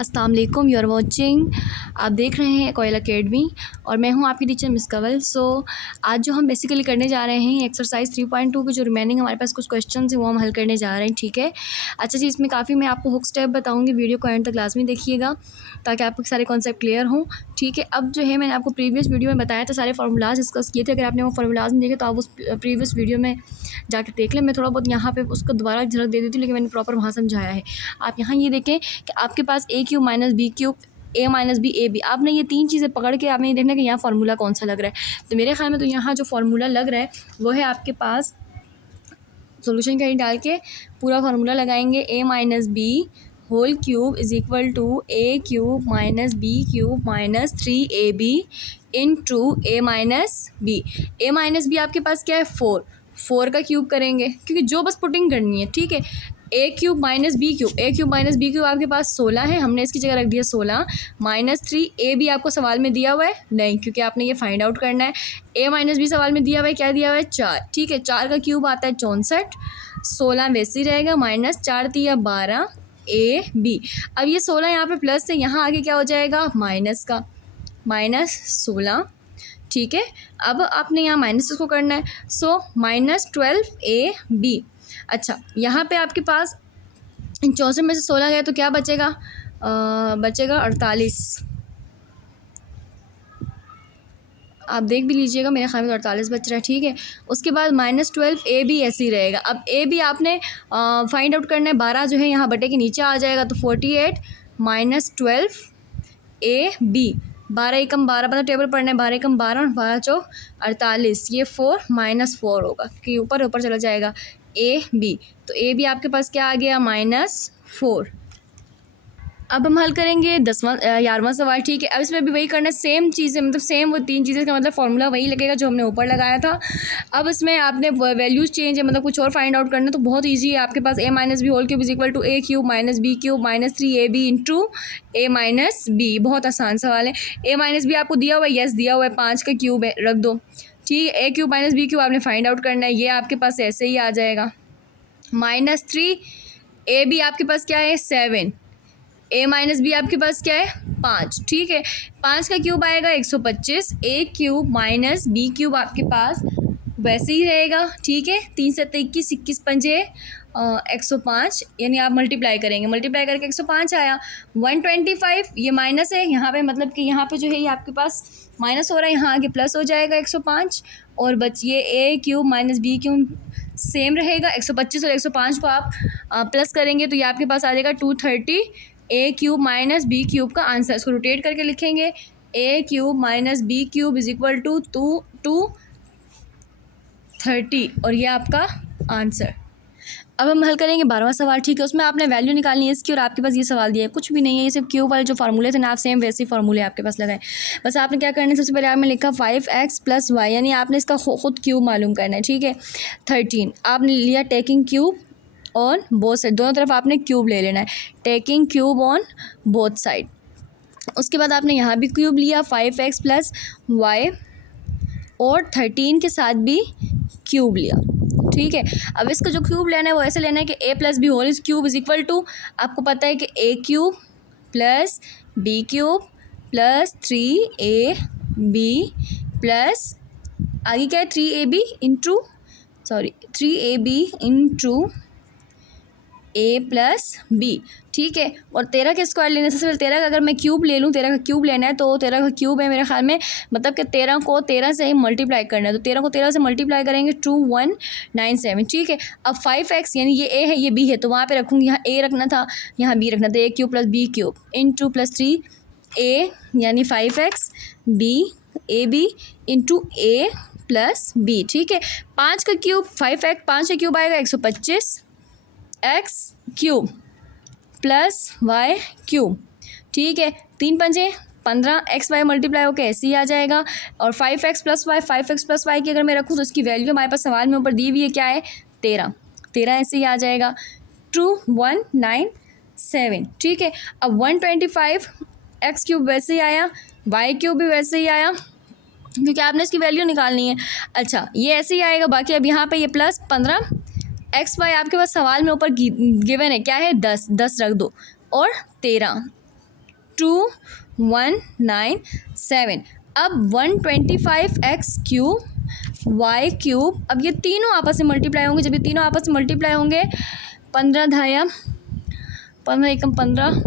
अस्सलाम वालेकुम, you are watching, आप देख रहे हैं कोयल अकेडमी और मैं हूं आपकी टीचर मिस कंवल। आज जो हम बेसिकली करने जा रहे हैं एक्सरसाइज 3.2 के जो रिमेनिंग हमारे पास कुछ क्वेश्चन हैं वो हम हल करने जा रहे हैं। ठीक है, अच्छा जी, इसमें काफ़ी मैं आपको हुक स्टेप बताऊंगी, वीडियो को एंड तक लाजमी देखिएगा ताकि आपको सारे कॉन्सेप्ट क्लियर हों। ठीक है, अब जो है मैंने आपको प्रीवियस वीडियो में बताया था, सारे फार्मूलाज डिस्कस किए थे। अगर आपने वो फार्मूलाज नहीं देखे तो आप उस प्रीवियस वीडियो में जाकर देख लें। मैं थोड़ा बहुत यहाँ पे उसको दोबारा झलक दे देती हूँ, लेकिन मैंने प्रॉपर वहाँ समझाया है। आप यहाँ ये देखें कि आपके पास a cube minus b cube, a minus b, a b, आपने ये तीन चीज़ें पकड़ के आपने ये देखना कि यहाँ फार्मूला कौन सा लग रहा है। तो मेरे ख्याल में तो यहाँ जो फार्मूला लग रहा है वो है आपके पास, सॉल्यूशन कहीं डाल के पूरा फार्मूला लगाएंगे, a minus b whole cube is equal to a cube minus b cube minus 3ab into a minus b. A minus b आपके पास क्या है, 4 का क्यूब करेंगे क्योंकि जो बस पुटिंग करनी है। ठीक है, a cube minus b cube, A cube minus b cube आपके पास 16 है, हमने इसकी जगह रख दिया 16 माइनस 3। ए बी आपको सवाल में दिया हुआ है नहीं, क्योंकि आपने ये फाइंड आउट करना है। ए माइनस बी सवाल में दिया हुआ है, क्या दिया हुआ है, 4। ठीक है, 4 का क्यूब आता है 64, 16 वैसे ही रहेगा, माइनस 4 3 12 ए बी। अब ये 16 यहाँ पे प्लस है, यहाँ आगे क्या हो जाएगा, माइनस का, माइनस 16। ठीक है, अब आपने यहाँ माइनस को करना है, सो माइनस 12 ए बी। अच्छा, यहाँ पे आपके पास 64 में से 16 गया तो क्या बचेगा, बचेगा 48। आप देख भी लीजिएगा, मेरे ख्याल में 48 बच रहा है। ठीक है, उसके बाद माइनस 12 ए बी ऐसे ही रहेगा। अब ए बी आपने फाइंड आउट करना है, 12 जो है यहाँ बटे के नीचे आ जाएगा, तो 48 माइनस 12 ए बी। 12 एकम 12, मतलब टेबल पढ़ना है, 12 एकम 12 और 12 चौक 48, ये 4 माइनस 4 होगा क्योंकि ऊपर ऊपर चला जाएगा, ए बी। तो ए बी आपके पास क्या आ गया, -4। अब हम हल करेंगे 11वां सवाल। ठीक है, अब इसमें भी वही करना है, सेम चीज़ें, मतलब सेम वो तीन चीज़ें का मतलब फार्मूला वही लगेगा जो हमने ऊपर लगाया था। अब इसमें आपने वैल्यूज़ चेंज है, मतलब कुछ और फाइंड आउट करना है, तो बहुत ईजी है। आपके पास a minus b whole cube is equal to a cube minus b cube minus 3ab into a minus b. बहुत आसान सवाल है। ए माइनस बी आपको दिया हुआ है, यस दिया हुआ है, 5 का क्यूब है, रख दो। ठीक है, a cube minus b cube आपने फाइंड आउट करना है, ये आपके पास ऐसे ही आ जाएगा, माइनस 3 ए बी आपके पास क्या है, 7, ए माइनस बी आपके पास क्या है, 5। ठीक है, 5 का क्यूब आएगा 125, ए क्यूब माइनस बी क्यूब आपके पास वैसे ही रहेगा। ठीक है, 3 से 21, 21 पंजे 105, यानी आप मल्टीप्लाई करेंगे, मल्टीप्लाई करके 105 आया। 125 ये माइनस है यहाँ पे, मतलब कि यहाँ पे जो है ये आपके पास माइनस हो रहा है, यहाँ आगे प्लस हो जाएगा 105, और बचिए a cube minus b cube same रहेगा। 125 और 105 को आप प्लस करेंगे तो ये आपके पास आ जाएगा 230 a cube minus b cube का आंसर। इसको रोटेट करके लिखेंगे, a cube minus b cube is equal to 230, और ये आपका आंसर। अब हम हल करेंगे 12वां सवाल। ठीक है, उसमें आपने वैल्यू निकालनी है इसकी, और आपके पास ये सवाल दिया है, कुछ भी नहीं है, ये सिर्फ क्यूब वाले जो फार्मूले थे ना, आप सेम वैसे ही फार्मूले आपके पास लगाए। बस आपने क्या करना है, सबसे पहले आपने लिखा 5x प्लस वाई, यानी आपने इसका खुद क्यूब मालूम करना है। ठीक है, 13 आपने लिया taking cube on both side, दोनों तरफ आपने क्यूब ले लेना है, taking cube on both side. उसके बाद आपने यहाँ भी क्यूब लिया 5x प्लस वाई, और 13 के साथ भी क्यूब लिया। ठीक है, अब इसका जो क्यूब लेना है वो ऐसे लेना है कि a plus b whole cube is equal to, आपको पता है कि a cube plus b cube plus 3ab plus आगे क्या है, 3ab into a plus b. ठीक है, और 13 के स्क्वायर लेने से, सबसे पहले 13 का अगर मैं क्यूब ले लूँ, 13 का क्यूब लेना है, तो 13 का क्यूब है मेरे ख्याल में, मतलब कि 13 को 13 से ही मल्टीप्लाई करना है, तो 13 को 13 से मल्टीप्लाई करेंगे 2197। ठीक है, अब 5x यानी ये ए है ये बी है, तो वहाँ पे रखूँगी, यहाँ ए रखना था यहाँ बी रखना था, a cube plus b cube into plus 3a यानी 5x b a b into a plus b. ठीक है, 5 का क्यूब 5x, 5 का क्यूब आएगा 125 x cube plus y cube. ठीक है, 3 पंजे 15, एक्स वाई मल्टीप्लाई होकर ऐसे ही आ जाएगा, और 5x plus Y, 5x plus Y की अगर मैं रखूँ तो उसकी वैल्यू हमारे पास सवाल में ऊपर दी हुई है, क्या है, 13 ऐसे ही आ जाएगा, 2197। ठीक है, अब 125 एक्स क्यूब वैसे ही आया, वाई क्यूब भी वैसे ही आया, क्योंकि आपने इसकी वैल्यू निकालनी है। अच्छा, ये ऐसे ही आएगा, बाकी अब यहाँ पे ये प्लस 15 XY आपके पास सवाल में ऊपर गिवन है, क्या है, 10 रख दो, और 13 2197। अब 125x³ y³, अब ये तीनों आपस में मल्टीप्लाई होंगे। जब ये तीनों आपस में मल्टीप्लाई होंगे 15 धाया 15 एकम 15,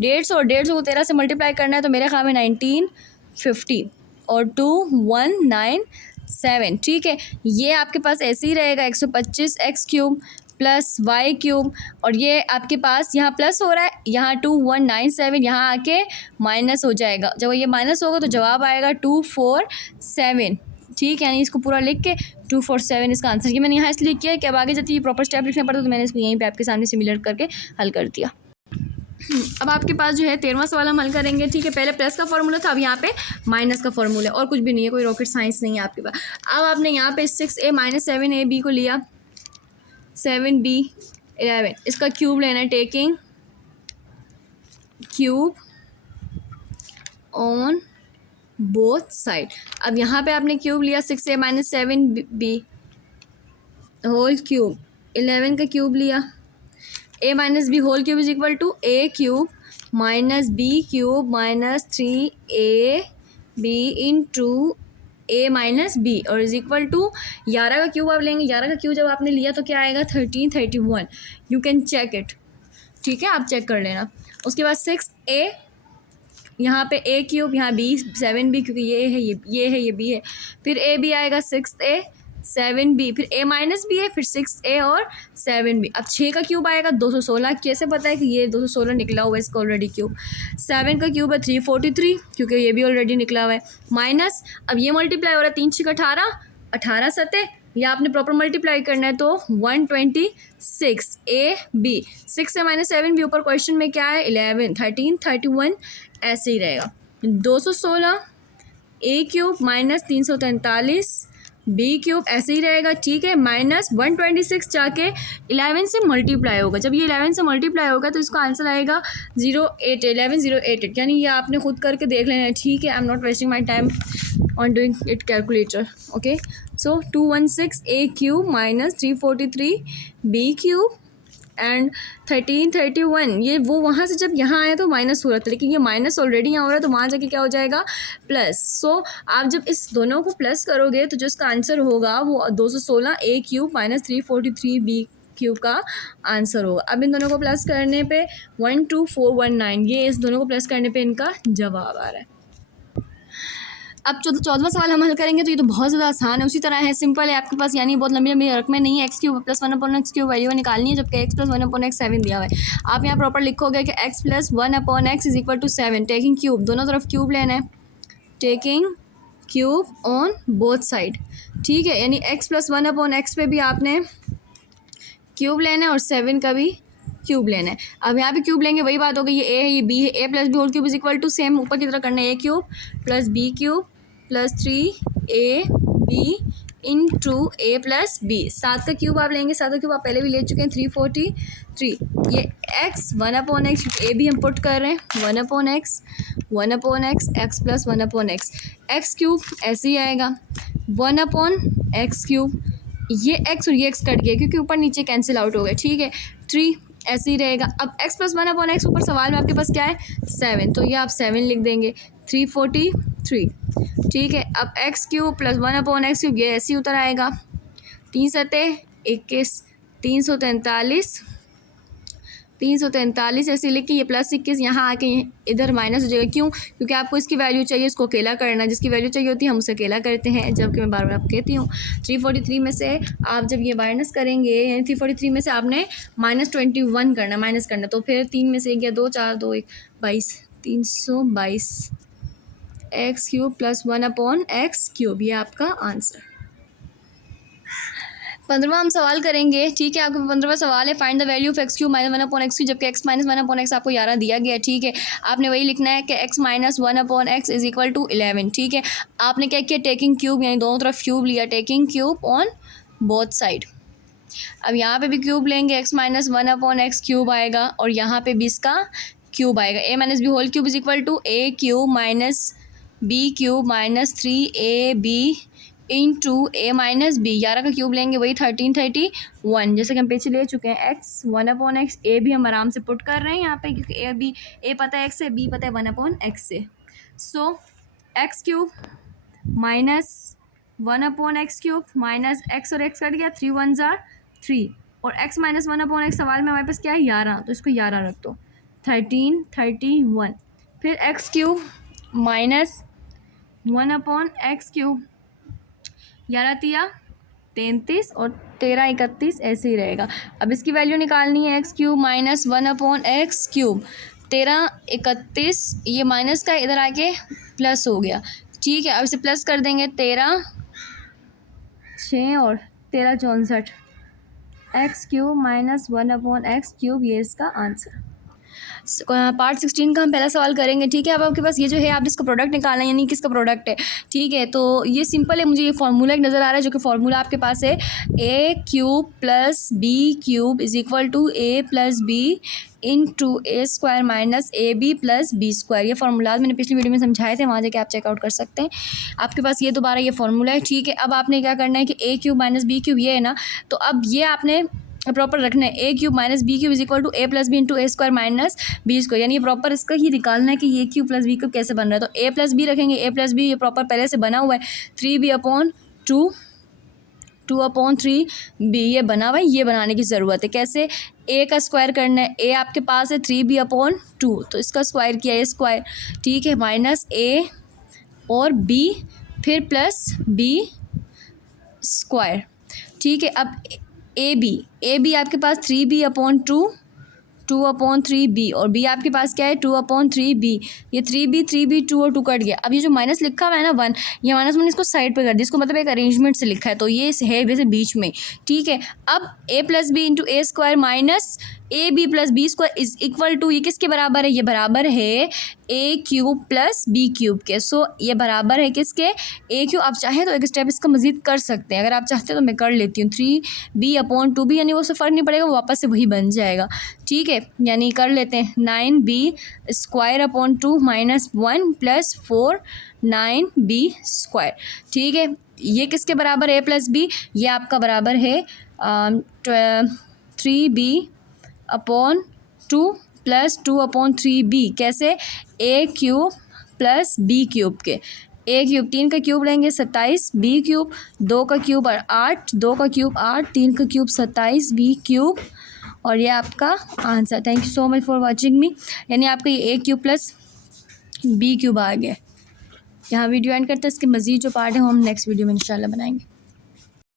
150 और 150 को 13 से मल्टीप्लाई करना है तो मेरे ख्याल में 1950 और 2197। ठीक है, ये आपके पास ऐसे ही रहेगा 125x³ प्लस y³ और ये आपके पास यहाँ प्लस हो रहा है, यहाँ 2197 यहाँ आके माइनस हो जाएगा। जब ये माइनस होगा तो जवाब आएगा 247। ठीक है, यानी इसको पूरा लिख के 247 इसका आंसर। ये मैंने यहाँ इसलिए किया है कि अब आगे जाती है प्रॉपर स्टेप लिखना पड़ता, तो मैंने इसको यहीं पे आपके सामने सिमिलर करके हल कर दिया। अब आपके पास जो है 13वां सवाल हम हल करेंगे। ठीक है, पहले प्लस का फॉर्मूला था, अब यहाँ पे माइनस का फॉर्मूला है और कुछ भी नहीं है, कोई रॉकेट साइंस नहीं है आपके पास। अब आपने यहाँ पे 6a माइनस 7ab को लिया, 7b 11, इसका क्यूब लेना है, taking cube on both side. अब यहाँ पे आपने क्यूब लिया 6a minus 7b whole cube, 11 का क्यूब लिया, a minus b whole cube is equal to a³ minus b³ minus 3ab into a minus b और इज इक्वल टू 11 का cube आप लेंगे। 11 का क्यूब जब आपने लिया तो क्या आएगा 1331। You can check it. ठीक है, आप चेक कर लेना। उसके बाद 6a, यहाँ पे a³, यहाँ b 7b, क्योंकि ये है ये b है, फिर a b आएगा 6a 7b, फिर a माइनस b है, फिर 6a और 7b। अब 6 का क्यूब आएगा 216। कैसे पता है कि ये 216 निकला हुआ है इसका ऑलरेडी क्यूब। 7 का क्यूब है 343, क्योंकि ये भी ऑलरेडी निकला हुआ है। माइनस, अब ये मल्टीप्लाई हो रहा है 3 6 18, 18 7, या आपने प्रॉपर मल्टीप्लाई करना है तो 126 ab, 6 से माइनस 7b, ऊपर क्वेश्चन में क्या है 11 13 31, ऐसे ही रहेगा। 216 a³ माइनस 343 b³ ऐसे ही रहेगा। ठीक है, माइनस 126 जाके 11 से मल्टीप्लाई होगा। जब ये 11 से मल्टीप्लाई होगा तो इसका आंसर आएगा 088, यानी ये आपने खुद करके देख लेना है। ठीक है, I am not wasting my time on doing it calculator. Okay, so 216 a³ minus 343 b³ and 1331, ये वो वहाँ से जब यहाँ आया तो माइनस हो रहा था, लेकिन ये माइनस ऑलरेडी यहाँ हो रहा है तो वहाँ जाके क्या हो जाएगा प्लस। सो आप जब इस दोनों को प्लस करोगे तो जो इसका आंसर होगा वो 216 a³ माइनस 343 b³ का आंसर होगा। अब इन दोनों को प्लस करने पे 12419, ये इस दोनों को प्लस करने पे इनका जवाब आ रहा है। अब 14वां सवाल हम हल करेंगे तो ये तो बहुत ज़्यादा आसान है, उसी तरह है, सिंपल है आपके पास, यानी बहुत लंबी लंबी रकमें नहीं है। x³ प्लस 1/x³ वैल्यू निकालनी है, जबकि x प्लस 1/x 7 दिया हुआ है। आप यहाँ प्रॉपर लिखोगे कि x plus 1/x is equal to 7, taking cube, दोनों तरफ क्यूब लेना है, taking cube on both side. ठीक है, यानी x प्लस 1/x पे भी आपने क्यूब लेना है और 7 का भी क्यूब लेना है। अब यहाँ पे क्यूब लेंगे, वही बात हो गई, ये a है ये b है, a plus b whole cube is equal to same ऊपर की तरह करना है, a³ plus b³ plus 3ab into a plus b। 7 का क्यूब आप लेंगे, 7 का क्यूब आप पहले भी ले चुके हैं 343। ये x 1/x, a भी हम पुट कर रहे हैं 1/x 1/x x plus 1/x, x³ ऐसे ही आएगा 1/x³, ये x और ये x कट गया क्योंकि ऊपर नीचे कैंसिल आउट हो गए। ठीक है, 3 ऐसे ही रहेगा। अब x प्लस 1/x, ऊपर सवाल में आपके पास क्या है 7, तो ये आप 7 लिख देंगे 343। ठीक है, अब x³ प्लस 1/x³ ये ऐसे ही उतर आएगा, 3 सते 21, 343 ऐसे लिख के ये प्लस 21 यहाँ आके इधर माइनस हो जाएगा। क्यों? क्योंकि आपको इसकी वैल्यू चाहिए, इसको अकेला करना, जिसकी वैल्यू चाहिए होती है हम उसे अकेला करते हैं, जबकि मैं बार बार आपको कहती हूँ 343 में से आप जब ये माइनस करेंगे, यानी 343 में से आपने -21 करना, माइनस करना, तो फिर 3 में से 1 गया 2 4 2 1 22, 322 x³ प्लस 1/x³, ये आपका आंसर। 15वां हम सवाल करेंगे। ठीक है, आपका 15वां सवाल है, find the value of x³ minus 1/x³, जबकि x माइनस 1/x आपको 11 दिया गया। ठीक है, आपने वही लिखना है कि x minus 1/x is equal to 11। ठीक है, आपने क्या किया, टेकिंग क्यूब, यानी दोनों तरफ क्यूब लिया, taking cube on both side. अब यहाँ पे भी क्यूब लेंगे, x माइनस 1/x³ आएगा और यहाँ पे भी इसका क्यूब आएगा, a minus b whole cube is equal to a³ minus b³ minus 3ab into a minus b, 11 का क्यूब लेंगे वही 1331, जैसे कि हम पीछे ले चुके हैं। एक्स 1/x, ए भी हम आराम से पुट कर रहे हैं यहाँ पे क्योंकि ए पता है एक्स है, बी पता है 1/x से। So x cube minus 1/x cube minus x और एक्स कट गया, 3 1 ज़ार 3, और x माइनस 1/x सवाल में हमारे पास क्या है 11, तो इसको 11 रख दो, 1331। फिर x cube minus 1/x cube, 11 तिया 33 और 13 31 ऐसे ही रहेगा। अब इसकी वैल्यू निकालनी है, x cube minus 1/x cube, 13 31, ये माइनस का इधर आके प्लस हो गया, ठीक है। अब इसे प्लस कर देंगे, 13 6 और 13 64, x cube minus 1/x cube, ये इसका आंसर। पार्ट 16 का हम पहला सवाल करेंगे, ठीक है। अब आपके पास ये जो है, आप इसका प्रोडक्ट निकालना है, यानी किसका प्रोडक्ट है, ठीक है। तो ये सिंपल है, मुझे ये फार्मूला एक नज़र आ रहा है जो कि फार्मूला आपके पास है, a cube plus b cube is equal to a plus b into a square minus a b plus b square. ये फार्मूला मैंने पिछली वीडियो में समझाए थे, वहाँ जाके आप चेकआउट कर सकते हैं। आपके पास ये दोबारा ये फार्मूला है, ठीक है। अब आपने क्या करना है कि ए क्यूब माइनस बी क्यूब ये है ना, तो अब ये आपने प्रॉपर रखना है, a cube minus b cube is equal to a plus b into a square minus b square, यानी ये प्रॉपर इसका ही निकालना है कि ये क्यूब प्लस बी क्यूब कैसे बन रहा है। तो ए प्लस बी रखेंगे, ए प्लस बी ये प्रॉपर पहले से बना हुआ है, 3b/2 2/3 बी ये बना हुआ है, ये बनाने की ज़रूरत है। कैसे, ए का स्क्वायर करना है, ए आपके पास है 3b/2, तो इसका स्क्वायर किया ए स्क्वायर, ठीक है, माइनस ए और बी फिर प्लस बी स्क्वायर, ठीक है। अब ए बी आपके पास 3b/2 2/3b, और बी आपके पास क्या है 2/3b, ये 3b 2 और 2 कट गया। अब ये जो माइनस लिखा हुआ है ना 1, ये -1 इसको साइड पे कर दिया, इसको मतलब एक अरेंजमेंट से लिखा है, तो ये है वैसे बीच में, ठीक है। अब a plus b into a square minus a b plus b square is equal to, ये किसके बराबर है, ये बराबर है a cube plus b cube के। सो ये बराबर है किसके, ए क्यूब। आप चाहें तो एक स्टेप इसका मजीद कर सकते हैं, अगर आप चाहते हैं तो मैं कर लेती हूँ, 3b/2b, यानी वो उससे फ़र्क नहीं पड़ेगा, वो वापस से वही बन जाएगा, ठीक है। यानी कर लेते हैं 9b² minus 1 plus 4 9b square, ठीक है। ये किसके बराबर है, ए प्लस बी, ये आपका बराबर है 3b/2 प्लस 2/3b, कैसे, ए क्यूब प्लस बी क्यूब के। ए क्यूब 3 का क्यूब लेंगे 27, बी क्यूब 2 का क्यूब 8, 2 का क्यूब 8, 3 का क्यूब 27 बी क्यूब, और ये आपका answer. Thank you so much for watching me, यानी आपका ये ए क्यूब प्लस बी क्यूब आ गया। यहाँ वीडियो एंड करते हैं, इसके मज़ीद जो पार्ट है वो हम नेक्स्ट वीडियो में इंशाल्लाह बनाएंगे।